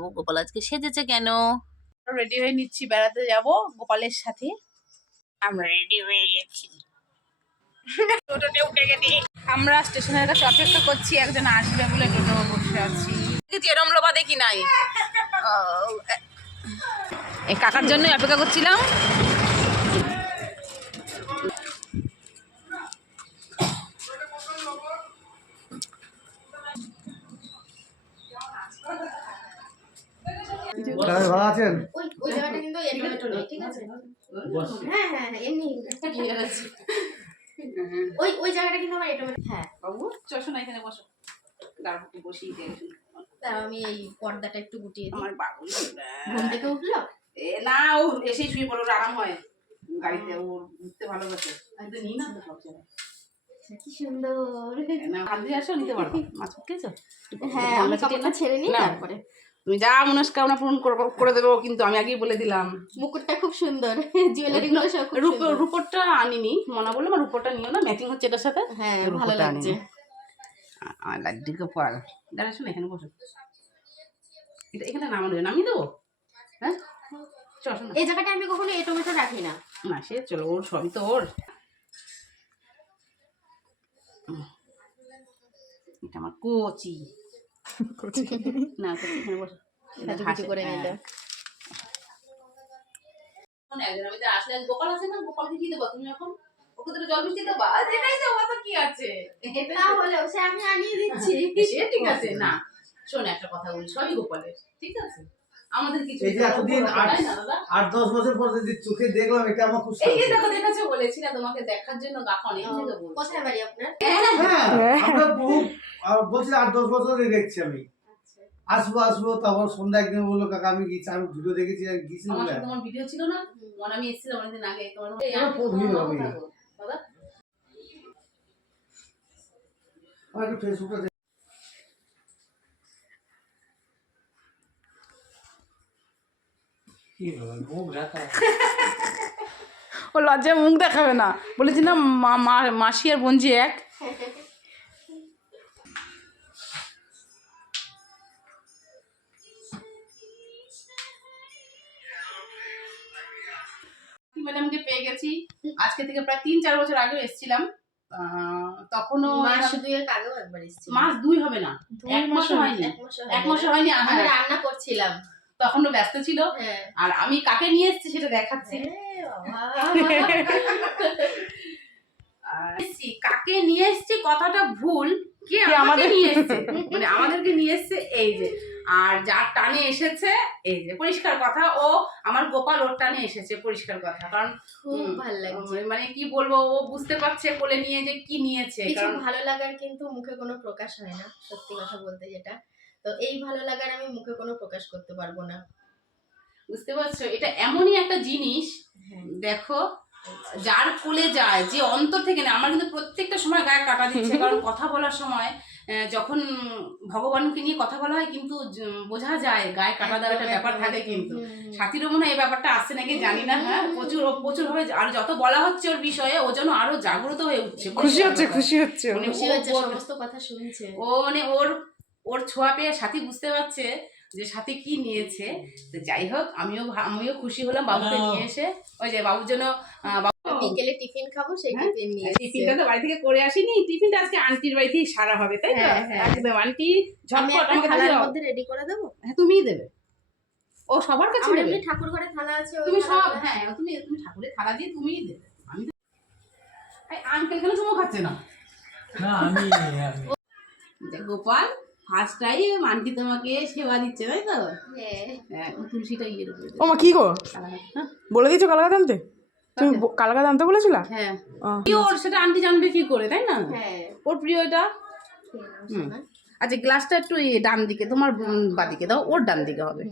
দেখাবো গোপাল আজকে সেজেছে কেন। রেডি হয়ে নিচ্ছি, বেড়াতে যাব গোপালের সাথে। আমরা রেডি হয়ে গেছি, টোটোতে উঠে গেছি। আমরা স্টেশনের কাছে অপেক্ষা করছি, একজন আসবে বলে টোটো বসে আছি। এরম লোবা দেখি নাই, এই কাকার জন্য অপেক্ষা করছিলাম। ভালো আছেন? ওই জায়গাটা কিন্তু এলিভেটর নেই, ঠিক আছে? হ্যাঁ হ্যাঁ হ্যাঁ, এমনি ওই জায়গাটা কিন্তু আমার এলিভেটর। হ্যাঁ বাবু চশো না, এখানে বসো, দাঁড়াও বসিয়ে দিয়ে আমি এই পর্দাটা একটু গুটিয়ে দিই। আমার বাবু ঘুম থেকে উঠলো? না, ও এসেই শুয়ে পড়ে, ওর আরাম হয় গাড়িতে, ও উঠতে ভালোবাসে। আমি তো নিই না তো সব জায়গায়। কি সুন্দর। না হাত দিয়ে আসো, নিতে পারবো। মাছ খেয়েছো? হ্যাঁ, আমি কাপড়টা ছেড়ে নিই, তারপরে তুমি যা মনস্কামনা পূরণ করে দেবো, কিন্তু আমি আগেই বলে দিলাম। মুকুটটা খুব সুন্দর, জুয়েলারি গুলো সব খুব সুন্দর। রূপরটা আনিনি, মনা বললো আমার রূপরটা নিও না, ম্যাচিং হচ্ছে এটার সাথে। হ্যাঁ ভালো লাগছে। আমার লাড্ডু গোপাল, দাঁড়া শোনো, এখানে বসো। এটা এখানে নামিয়ে দেবো। হ্যাঁ চলো, এই জায়গাটা আমি কখনো এই টমেটো রাখি না। না সে চলো, ওর সবই তো ওর। এটা আমার কচি না, এখানে বসো। করে নিলাম। আসলে গোপাল আছে না, গোপালকে কি দেবো তুমি এখন? ওকে তো জল মিষ্টি দেবো, এটাই দেবো, তো কি আছে? হলেও সে আমি আনিয়ে দিচ্ছি। সে ঠিক আছে। না শোন, একটা কথা বলি, সবই গোপালের, ঠিক আছে? আমাদের কিছু এই যে এতদিন 8-10 বছর পর যে চোখে দেখলাম, এটা আমার খুব এই যে দেখো, দেখাচ্ছে বলেছি না তোমাকে, দেখার জন্য গাখন এনে দেবো। কোথায় বাড়ি আপনার? হ্যাঁ, আমরা বহু বলছি 8-10 বছর ধরে দেখছি আমি। আসবো, তারপর সন্ধ্যা একদিন বললো কাকা আমি গেছি, আমি ভিডিও দেখেছি, আর গেছিলাম। আমার সাথে তোমার ভিডিও ছিল না, মনে আমি এসেছিলাম অনেকদিন আগে তোমার দাদা। আমার একটু ফেসবুকে ও লজ্জায় মুখ দেখাবে না, বলেছি না মাসি আর বোনজি এক। ম্যাডামকে পেয়ে গেছি, আজকে থেকে প্রায় 3-4 বছর আগে এসেছিলাম। তখনও মাস 2 আগেও একবার এসেছি। মাস 2 হবে না, 1 মাস হয়নি। 1 মাস হয়নি, আমি রান্না করছিলাম, তখনও ব্যস্ত ছিল। আর আমি কাকে নিয়ে এসেছি সেটা দেখাচ্ছি। কাকে নিয়ে এসেছি কথাটা ভুল, কে আমাকে নিয়ে এসেছে, মানে আমাদেরকে নিয়ে এসেছে এই যে। আর যার টানে এসেছে এই যে, পরিষ্কার কথা, ও আমার গোপাল ওর টানে এসেছে, পরিষ্কার কথা। কারণ খুব ভালো লাগছে, মানে কি বলবো, ও বুঝতে পারছে কোলে নিয়ে যে কি নিয়েছে। কারণ ভালো লাগার কিন্তু মুখে কোনো প্রকাশ হয় না, সত্যি কথা বলতে যেটা। তো এই ভালো লাগার আমি মুখে কোনো প্রকাশ করতে পারবো না, বুঝতে পারছো? এটা এমনই একটা জিনিস, দেখো যার কোলে যায়, যে অন্তর থেকে না। আমার কিন্তু প্রত্যেকটা সময় গায়ে কাটা দিচ্ছে, কারণ কথা বলার সময় যখন ভগবানকে নিয়ে কথা বলা হয়, কিন্তু বোঝা যায় গায়ে কাটা দেওয়ার একটা ব্যাপার থাকে। কিন্তু সাথীরও মনে হয় এই ব্যাপারটা আসছে নাকি জানি না। হ্যাঁ, প্রচুর ভাবে, আর যত বলা হচ্ছে ওর বিষয়ে, ও যেন আরো জাগ্রত হয়ে উঠছে, খুশি হচ্ছে সমস্ত কথা শুনছে। ও মানে ওর ছোঁয়া পেয়ে সাথী বুঝতে পারছে যে সাথী কি নিয়েছে। তো যাই হোক, আমিও খুশি হলাম বাবুকে নিয়ে এসে। ওই যে বাবুর জন্য বিকেলে টিফিন খাবো, সেই টিফিন নিয়ে টিফিনটা তো বাড়ি থেকে করে আসিনি, টিফিনটা আজকে আন্টির বাড়িতেই সারা হবে, তাই তো? একদম আন্টি ঝটপট আমাকে থালার মধ্যে রেডি করে দেবো। হ্যাঁ তুমিই দেবে, ও সবার কাছে নেবে। ঠাকুর ঘরে থালা আছে, তুমি সব, হ্যাঁ তুমি ঠাকুরের থালা দিয়ে তুমিই দেবে। আমি আঙ্কেল কেন চুমো খাচ্ছে না? আমি গোপাল ফার্স্ট টাইম আন্টি তোমাকে সেবা দিচ্ছে, তাই তো? হ্যাঁ, তুলসীটা ইয়ে দেবে। ও মা কি গো, বলে দিয়েছো কালকা জানতে? তুমি কালকা জানতে বলেছিলা? হ্যাঁ, ওর সেটা আন্টি জানবে কি করে, তাই না? ওর প্রিয় এটা। আচ্ছা, গ্লাসটা একটু ডান দিকে, তোমার বাদিকে দাও, ওর ডান দিকে হবে।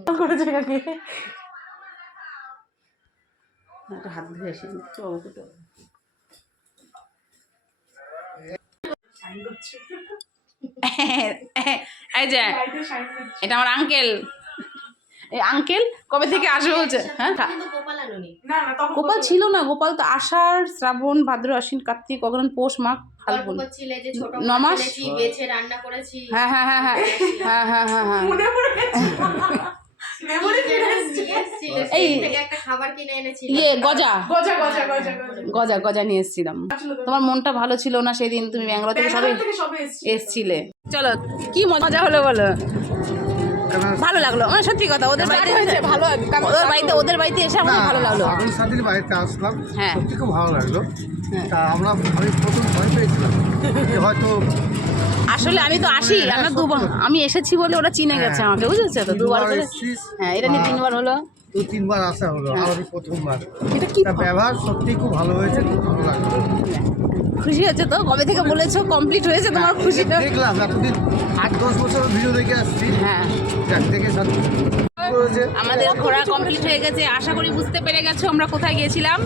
একটা হাত ধুয়ে আসি, এই যে এটা আমার আঙ্কেল। এই আঙ্কেল কবে থেকে আসবে বলছে? হ্যাঁ, গোপাল ছিল না, গোপাল তো আষাঢ় শ্রাবণ ভাদ্র আশ্বিন কার্তিক অগ্রহায়ণ পৌষ মাঘ ফাল্গুন 9 মাস। বেছে রান্না করেছি। হ্যাঁ। এই ট্রেন থেকে একটা খাবার কিনে এনেছি গজা গজা গজা গজা গজা গজা নিয়ে এসেছিলাম। তোমার মনটা ভালো ছিল না সেদিন, তুমি ব্যাঙ্গালোর থেকে সবে এসছিলে। চলো কি মজা হলো বলো, ভালো লাগলো মানে সত্যি কথা। ওদের বাড়িতে ভালো ওদের বাড়িতে এসে আমার ভালো লাগলো। সাধন সাথীর বাড়িতে আসলাম, হ্যাঁ। সত্যি খুব ভালো লাগলো। হ্যাঁ। তা আমি প্রথম ভয় পেয়েছিলাম যে হয়তো আসলে আমি তো আসি, আমরা দুবার আমি এসেছি বলে ওরা চিনে গেছে আমাকে, বুঝেছো তো, দুবার করে। এসেছিস, হ্যাঁ, এটা নিয়ে 3বার হলো। 2-3 বার আসা হলো, আর আমি প্রথমবার। এটা কি তা ব্যবহার সত্যি খুব ভালো হয়েছে, খুব ভালো লাগলো। খুশি হচ্ছে তো? কবে থেকে বলেছো কমপ্লিট হয়েছে তোমার খুশিটা? দেখলাম এতদিন 8-10 বছর ভিডিও দেখে আসছি, হ্যাঁ, দেখে সাথে করেছে। আমাদের ঘোরা কমপ্লিট হয়ে গেছে। আশা করি বুঝতে পেরে গেছো আমরা কোথায় গিয়েছিলাম।